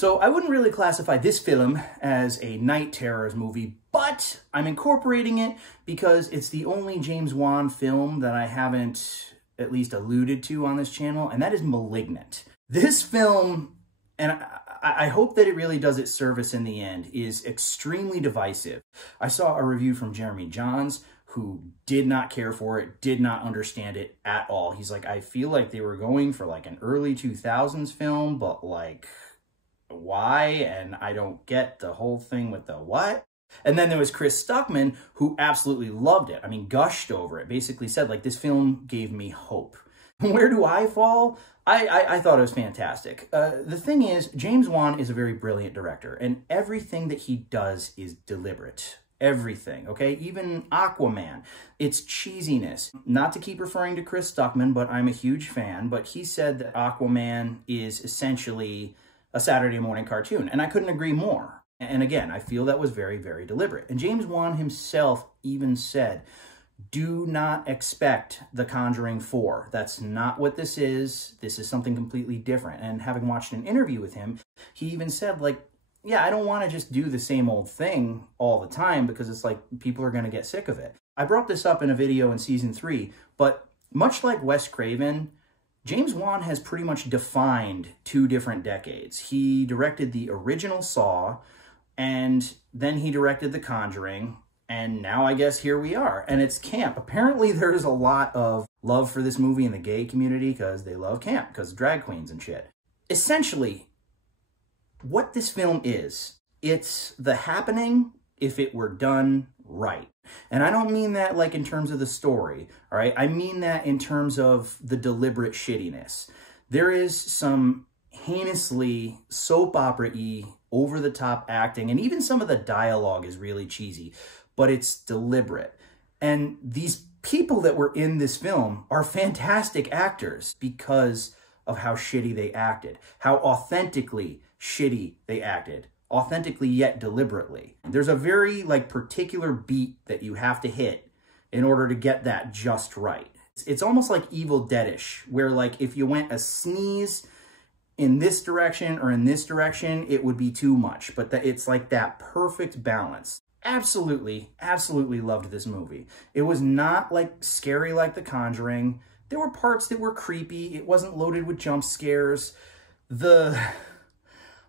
So I wouldn't really classify this film as a night terrors movie, but I'm incorporating it because it's the only James Wan film that I haven't at least alluded to on this channel, and that is Malignant. This film, and I hope that it really does its service in the end, is extremely divisive. I saw a review from Jeremy Johns who did not care for it, did not understand it at all. He's like, I feel like they were going for like an early 2000s film, but like, why? And I don't get the whole thing with the what? And then there was Chris Stuckman, who absolutely loved it. I mean, gushed over it, basically said, like, this film gave me hope. Where do I fall? I thought it was fantastic. The thing is, James Wan is a very brilliant director, and everything that he does is deliberate. Everything, okay? Even Aquaman, its cheesiness. Not to keep referring to Chris Stuckman, but I'm a huge fan, but he said that Aquaman is essentially a Saturday morning cartoon, and I couldn't agree more. And again, I feel that was very, very deliberate. And James Wan himself even said, do not expect The Conjuring 4. That's not what this is. This is something completely different. And having watched an interview with him, he even said, like, yeah, I don't want to just do the same old thing all the time because it's like people are going to get sick of it. I brought this up in a video in season 3, but much like Wes Craven, James Wan has pretty much defined 2 different decades. He directed the original Saw, and then he directed The Conjuring, and now I guess here we are, and it's camp. Apparently there's a lot of love for this movie in the gay community because they love camp, because drag queens and shit. Essentially, what this film is, it's The Happening if it were done right. And I don't mean that like in terms of the story, all right? I mean that in terms of the deliberate shittiness. There is some heinously soap opera-y, over-the-top acting, and even some of the dialogue is really cheesy, but it's deliberate. And these people that were in this film are fantastic actors because of how shitty they acted, how authentically shitty they acted, authentically yet deliberately. There's a very like particular beat that you have to hit in order to get that just right. It's almost like Evil Deadish, where like if you went a sneeze in this direction or in this direction, it would be too much, but it's like that perfect balance. Absolutely, absolutely loved this movie. It was not like scary like The Conjuring. There were parts that were creepy. It wasn't loaded with jump scares. The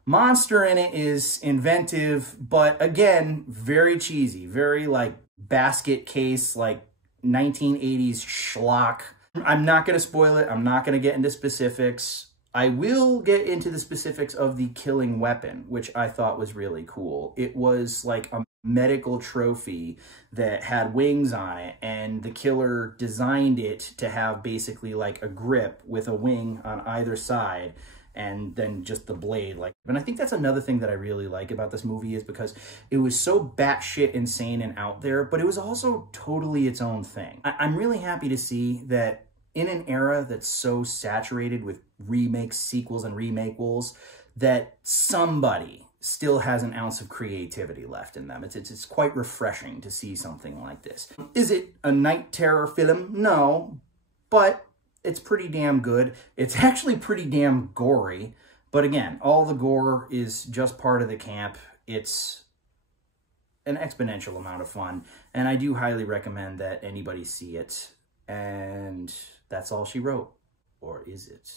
monster in it is inventive, but again, very cheesy, very like basket case, like 1980s schlock. I'm not going to spoil it. I'm not going to get into specifics. I will get into the specifics of the killing weapon, which I thought was really cool. It was like a medical trophy that had wings on it, and the killer designed it to have basically like a grip with a wing on either side, and then just the blade. Like, and I think that's another thing that I really like about this movie is because it was so batshit insane and out there, but it was also totally its own thing. I'm really happy to see that in an era that's so saturated with remakes, sequels, and remakeables, that somebody still has an ounce of creativity left in them. It's quite refreshing to see something like this. Is it a night terror film? No, but it's pretty damn good. It's actually pretty damn gory, but again, all the gore is just part of the camp. It's an exponential amount of fun, and I do highly recommend that anybody see it. And that's all she wrote. Or is it?